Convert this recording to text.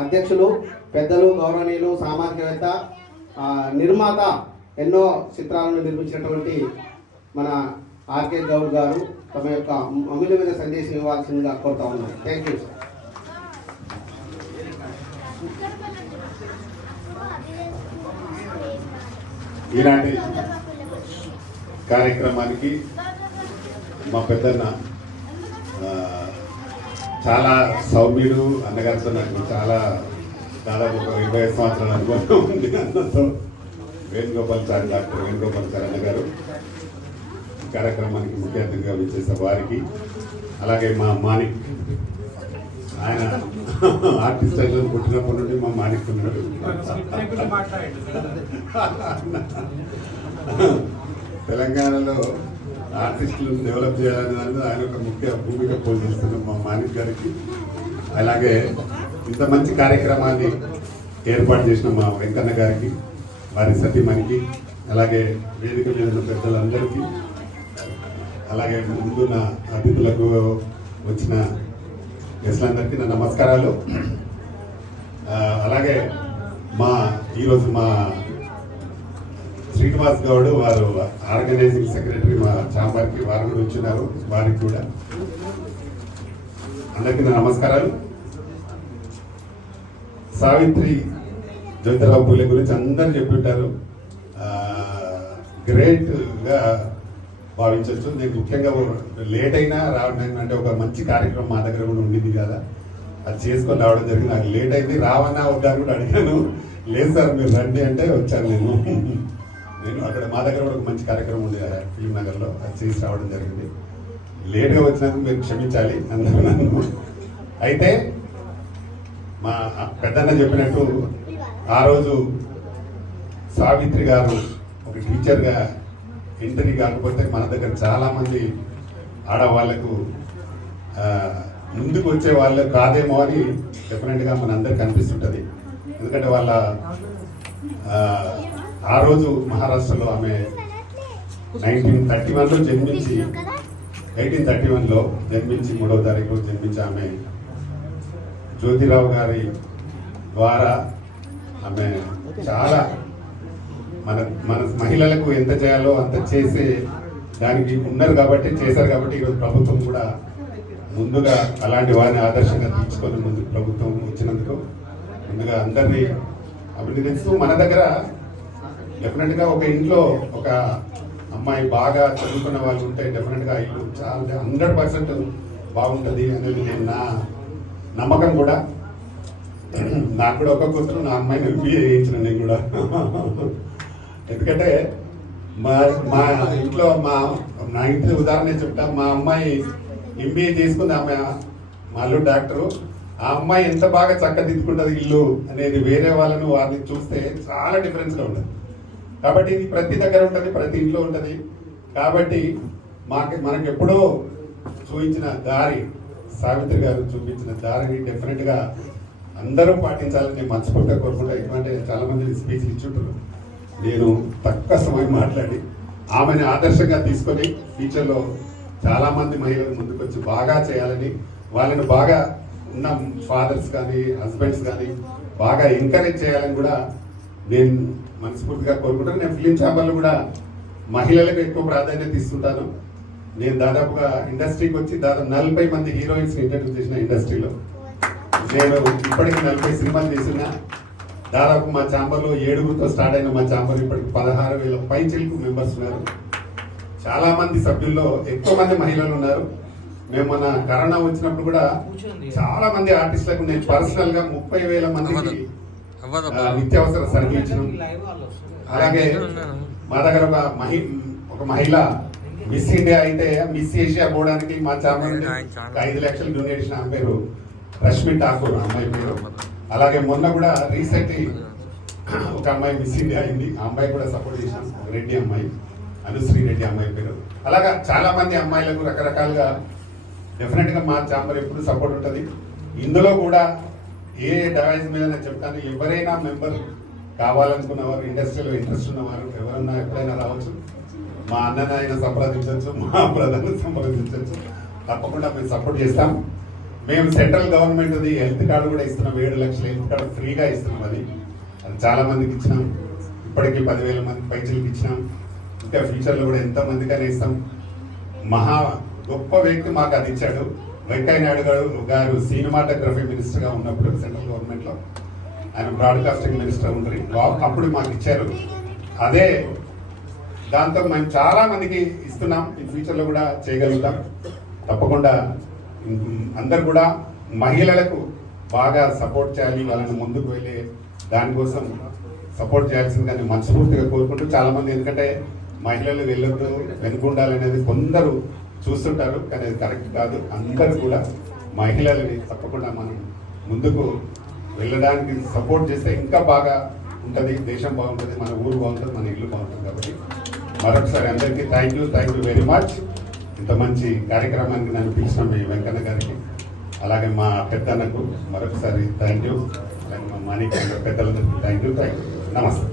అధ్యక్షులు పెద్దలు గౌరవనీయులు సామాజికవేత్త నిర్మాత ఎన్నో చిత్రాలను నిర్మించినటువంటి మన ఆర్కే గౌడ్ గారు తమ యొక్క అమూల్యమైన సందేశం ఇవ్వాల్సిందిగా కోరుతా ఉన్నాను. Thank you sir. ఈనాటి కార్యక్రమానికి మా పెద్దన్న చాలా సౌమ్యుడు, అన్నగారితో నాకు చాలా దాదాపు ఒక 25 సంవత్సరాల అనుభవం ఉంది. అన్నతో వేణుగోపాలాచారి, డాక్టర్ వేణుగోపాలాచారి అన్నగారు కార్యక్రమానికి ముఖ్య అతిథిగా విచ్చేసే వారికి, అలాగే మా మాణిక్, ఆయన ఆర్టిస్ట్ అయిన పుట్టినప్పటి నుండి మా మాణిక్ ఉన్నాడు. తెలంగాణలో ఆర్టిస్టులను డెవలప్ చేయాలని ఆయన ఒక ముఖ్య భూమిక పోషిస్తున్నాం మా మాణిక్ గారికి. అలాగే ఇంత మంచి కార్యక్రమాన్ని ఏర్పాటు చేసిన మా వెంకన్న గారికి, వారి సతీమణికి, అలాగే వేదిక మీద ఉన్న పెద్దలందరికీ, అలాగే ముందున్న అతిథులకు వచ్చిన గెస్టులందరికీ నా నమస్కారాలు. అలాగే ఈరోజు మా శ్రీనివాస్ గౌడ్ వారు ఆర్గనైజింగ్ సెక్రటరీ మా ఛాంబర్కి, వారు కూడా వచ్చినారు, వారికి కూడా అందరికీ నా నమస్కారాలు. సావిత్రి జ్యోతిరావు పూలే గురించి అందరూ చెప్తుంటారు, గ్రేట్గా భావించవచ్చు. నేను ముఖ్యంగా లేట్ అయినా రావడం అంటే ఒక మంచి కార్యక్రమం మా దగ్గర కూడా ఉండింది కదా, అది చేసుకొని రావడం జరిగింది. నాకు లేట్ అయింది, రావన్నా వద్దా కూడా అడిగాను. లేదు సార్ మీరు రండి అంటే వచ్చాను. నేను అక్కడ మా దగ్గర కూడా ఒక మంచి కార్యక్రమం ఉంది కదా ఫిల్మ్ నగర్లో, అది చేసి రావడం జరిగింది. లేట్గా వచ్చినందుకు మీరు క్షమించాలి అందరూ నన్ను. అయితే మా పెద్దన్న చెప్పినట్టు ఆ రోజు సావిత్రి గారు ఒక టీచర్గా ఎంట్రీ కాకపోతే మన దగ్గర చాలామంది ఆడవాళ్లకు ముందుకు వచ్చే వాళ్ళు కాదేమో అని డెఫినెట్గా మన అందరికి అనిపిస్తుంటుంది. ఎందుకంటే వాళ్ళ ఆ రోజు మహారాష్ట్రలో ఆమె 1931లో జన్మించి 1831లో జన్మించి 3వ తారీఖు జన్మించి ఆమె జ్యోతిరావు గారి ద్వారా ఆమె చాలా మన మహిళలకు ఎంత చేయాలో అంత చేసే దానికి ఉన్నారు కాబట్టి, చేశారు కాబట్టి ఈరోజు ప్రభుత్వం కూడా ముందుగా అలాంటి వారిని ఆదర్శంగా తీసుకొని ముందుకు ప్రభుత్వం వచ్చినందుకు ముందుగా అందరినీ అభినందిస్తూ, మన దగ్గర డెఫినెట్గా ఒక ఇంట్లో ఒక అమ్మాయి బాగా చదువుకున్న వాళ్ళు ఉంటే డెఫినెట్గా ఇల్లు చాలా 100% బాగుంటుంది అనేది నా నమ్మకం కూడా. నాకు కూడా ఒక కూతురు, నా అమ్మాయిని ఎంబీఏ చేయించిన నేను కూడా. ఎందుకంటే మా ఇంట్లో నా ఇంటి ఉదాహరణ చెప్తా, మా అమ్మాయి ఎంబీఏ చేసుకుంది, ఆమె మా అల్లుడు డాక్టరు. ఆ అమ్మాయి ఎంత బాగా చక్కదిద్దుకుంటుంది ఇల్లు అనేది వేరే వాళ్ళను వారిని చూస్తే చాలా డిఫరెన్స్గా ఉంటుంది. కాబట్టి ఇది ప్రతి దగ్గర ఉంటుంది, ప్రతి ఇంట్లో ఉంటుంది. కాబట్టి మనకు ఎప్పుడో చూపించిన దారి, సావిత్రి గారు చూపించిన దారిని డెఫినెట్గా అందరూ పాటించాలని నేను మనస్ఫూర్తిగా కోరుకుంటా. ఎందుకంటే చాలామంది స్పీచ్ ఇచ్చుంటారు, నేను తక్కువ సమయం మాట్లాడి ఆమెను ఆదర్శంగా తీసుకొని ఫ్యూచర్లో చాలామంది మహిళలు ముందుకు వచ్చి బాగా చేయాలని, వాళ్ళని బాగా ఉన్న ఫాదర్స్ కానీ హస్బెండ్స్ కానీ బాగా ఎంకరేజ్ చేయాలని కూడా నేను మనస్ఫూర్తిగా కోరుకుంటాను. నేను ఫిలిం ఛాంబర్లో కూడా మహిళలకు ఎక్కువ ప్రాధాన్యత ఇస్తుంటాను. నేను దాదాపుగా ఇండస్ట్రీకి వచ్చి దాదాపు 40 మంది హీరోయిన్స్ ఇంట్రడ్యూస్ చేసిన ఇండస్ట్రీలో. నేను ఇప్పటికి 40 సినిమాలు తీసిన. దాదాపు మా ఛాంబర్లో 7గురితో స్టార్ట్ అయిన మా ఛాంబర్ ఇప్పటికి 16,000 పైచిలకు మెంబర్స్ ఉన్నారు. చాలా మంది సభ్యుల్లో ఎక్కువ మంది మహిళలు ఉన్నారు. మేము మన కరోనా వచ్చినప్పుడు కూడా చాలా మంది ఆర్టిస్టులకు నేను పర్సనల్ గా 30,000 మందికి నిత్యావసర సరుకులు ఇచ్చినాం. అలాగే మా దగ్గర ఒక మహిళ మిస్ ఇండియా అయితే మిస్ ఏషియా పోవడానికి మా ఛాంబర్ 5 లక్షలు డొనేట్ చేసిన ఆమె పేరు రష్మి ఠాకూర్, అమ్మాయి పేరు. అలాగే మొన్న కూడా రీసెంట్ ఒక అమ్మాయి మిస్ ఇండియా అయింది, ఆ అమ్మాయి కూడా సపోర్ట్ చేసినాం. రెడ్డి అమ్మాయి, అనుశ్రీ రెడ్డి అమ్మాయి పేరు. అలాగా చాలా మంది అమ్మాయిలకు రకరకాలుగా డెఫినెట్గా మా ఛాంబర్ ఎప్పుడు సపోర్ట్ ఉంటుంది. ఇందులో కూడా ఏ డివైస్ మీద చెప్తాను, ఎవరైనా మెంబర్ కావాలనుకున్న వారు, ఇండస్ట్రీలో ఇంట్రెస్ట్ ఉన్నవారు ఎవరన్నా ఎప్పుడైనా రావచ్చు. మా అన్నని ఆయన సంప్రదించవచ్చు, మా బ్రదర్ని సంప్రదించవచ్చు. తప్పకుండా మేము సపోర్ట్ చేస్తాం. మేము సెంట్రల్ గవర్నమెంట్ హెల్త్ కార్డు కూడా ఇస్తున్నాం, 7 లక్షల హెల్త్ కార్డు ఫ్రీగా ఇస్తున్నాం. అది చాలా మందికి ఇచ్చినాం, ఇప్పటికీ 10,000 మంది పైసలకి ఇచ్చినాం. ఇంకా ఫ్యూచర్లో కూడా ఎంతమందికైనా ఇస్తాం. మహా గొప్ప వ్యక్తి మాకు అది ఇచ్చాడు. వెంకయ్య నాయుడు గారు సినిమాటోగ్రఫీ మినిస్టర్గా ఉన్నప్పుడు సెంట్రల్ గవర్నమెంట్లో, ఆయన బ్రాడ్కాస్టింగ్ మినిస్టర్ ఉంటారు, అప్పుడు మాకు ఇచ్చారు. అదే దాంతో మేము చాలా మందికి ఇస్తున్నాం, ఈ ఫ్యూచర్లో కూడా చేయగలుగుతాం. తప్పకుండా అందరు కూడా మహిళలకు బాగా సపోర్ట్ చేయాలి, వాళ్ళని ముందుకు వెళ్ళే దానికోసం సపోర్ట్ చేయాల్సిందిగా నేను మనస్ఫూర్తిగా కోరుకుంటూ, చాలామంది ఎందుకంటే మహిళలు వెళ్ళొద్దు వెనుకుండాలనేది కొందరు చూస్తుంటారు, కానీ అది కరెక్ట్ కాదు. అందరూ కూడా మహిళలని తప్పకుండా మనం ముందుకు వెళ్ళడానికి సపోర్ట్ చేస్తే ఇంకా బాగా ఉంటుంది, దేశం బాగుంటుంది, మన ఊరు బాగుంటుంది, మన ఇల్లు బాగుంటుంది. కాబట్టి మరొకసారి అందరికీ థ్యాంక్ యూ వెరీ మచ్. ఇంత మంచి కార్యక్రమానికి నన్ను పిలిచిన మీ వెంకన్న గారికి, అలాగే మా పెద్దన్నకు మరొకసారి థ్యాంక్ యూ, అలాగే మా మాణిక్య పెద్దలందరికీ థ్యాంక్ యూ. నమస్తే.